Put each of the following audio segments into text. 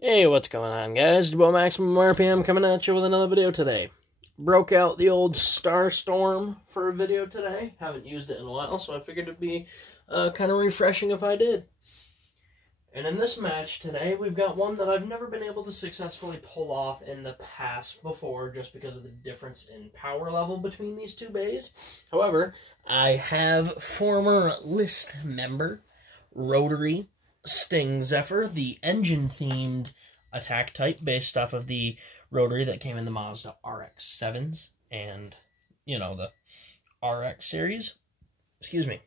Hey, what's going on, guys? Debo Maximum RPM coming at you with another video today. Broke out the old Star Storm for a video today. Haven't used it in a while, so I figured it'd be kind of refreshing if I did. And in this match today, we've got one that I've never been able to successfully pull off in the past before, just because of the difference in power level between these two bays. However, I have former list member Rotary Sting Zephyr, the engine-themed attack type based off of the Rotary that came in the Mazda RX-7s and, you know, the RX series. Excuse me.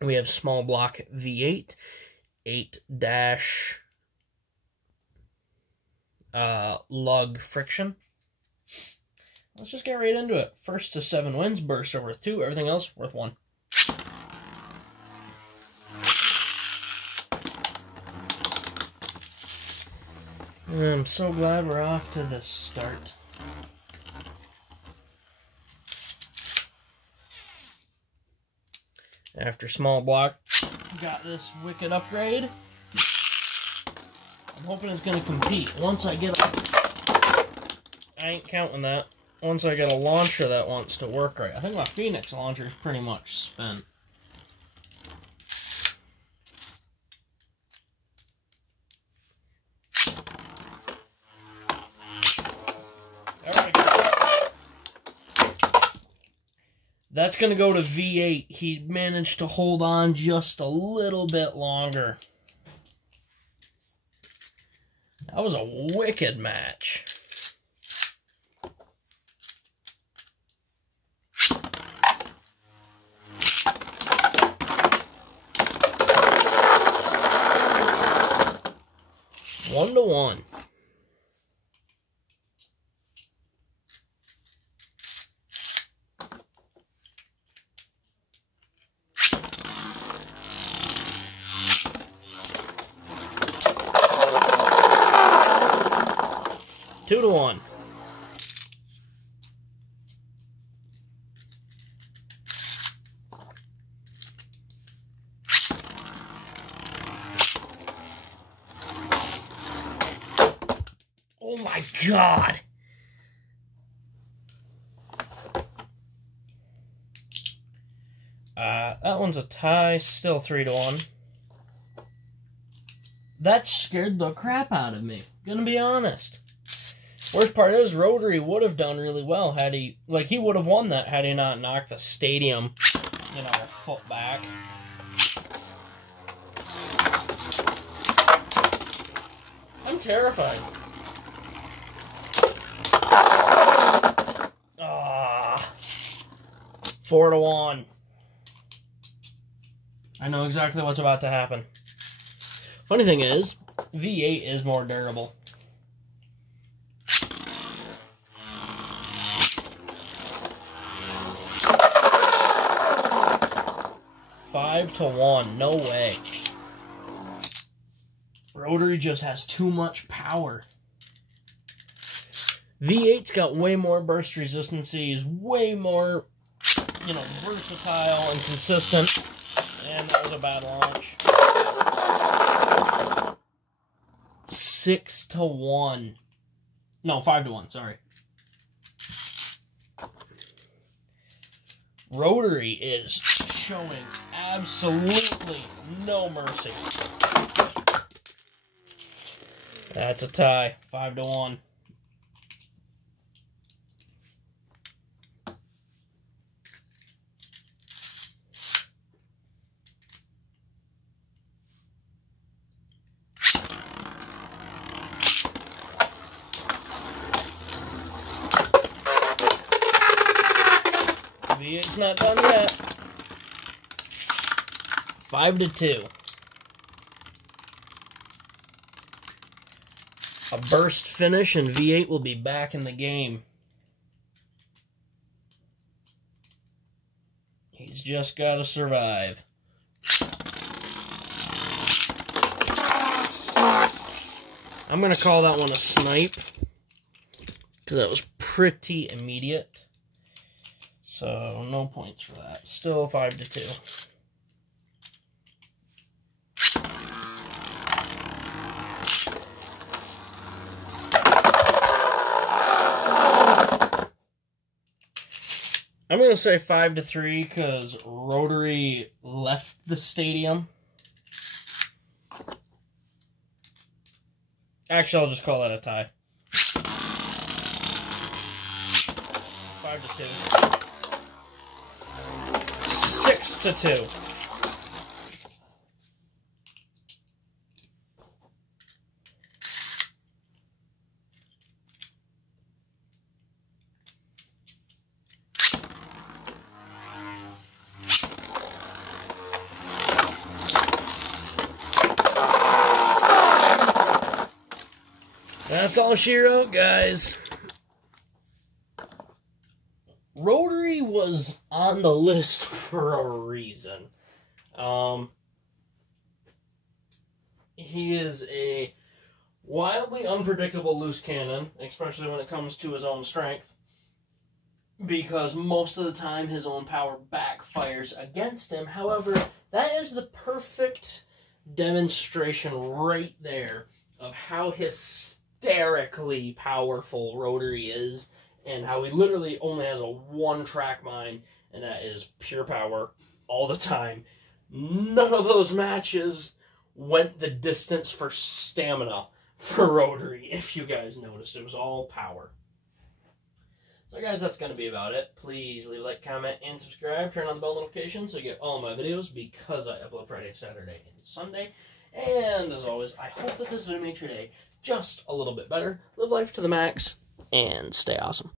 We have small block V8, 8- lug friction. Let's just get right into it. First to 7 wins, bursts are worth 2, everything else worth 1. I'm so glad we're off to this start. After small block, got this wicked upgrade. I'm hoping it's going to compete. Once I get I ain't counting that. Once I get a launcher that wants to work right. I think my Phoenix launcher is pretty much spent. That's going to go to V8. He managed to hold on just a little bit longer. That was a wicked match. One to one. Two to one. Oh my God. That one's a tie, still 3 to 1. That scared the crap out of me, gonna be honest. Worst part is, Rotary would have done really well had he, he would have won that had he not knocked the stadium, you know, a foot back. I'm terrified. Ah, 4 to 1. I know exactly what's about to happen. Funny thing is, V8 is more durable. 5 to 1, no way. Rotary just has too much power. V8's got way more burst resistance. He's way more, you know, versatile and consistent. And that was a bad launch. 6 to 1. No, 5 to 1, sorry. Rotary is showing absolutely no mercy. That's a tie. 5 to 1. V8's not done yet. 5 to 2. A burst finish and V8 will be back in the game. He's just got to survive. I'm going to call that one a snipe, because that was pretty immediate. So, no points for that. Still 5 to 2. going to say 5-3 because Rotary left the stadium. Actually, I'll just call that a tie. 5-2. 6-2. That's all she wrote, guys. Rotary was on the list for a reason. He is a wildly unpredictable loose cannon, especially when it comes to his own strength, because most of the time his own power backfires against him. However, that is the perfect demonstration right there of how hysterically powerful Rotary is, and how he literally only has a one-track mind, and that is pure power all the time. None of those matches went the distance for stamina for Rotary, if you guys noticed. It was all power. So guys, that's going to be about it. Please leave a like, comment, and subscribe. Turn on the bell notification so you get all my videos, because I upload Friday, Saturday, and Sunday. And as always, I hope that this video makes your day just a little bit better. Live life to the max, and stay awesome.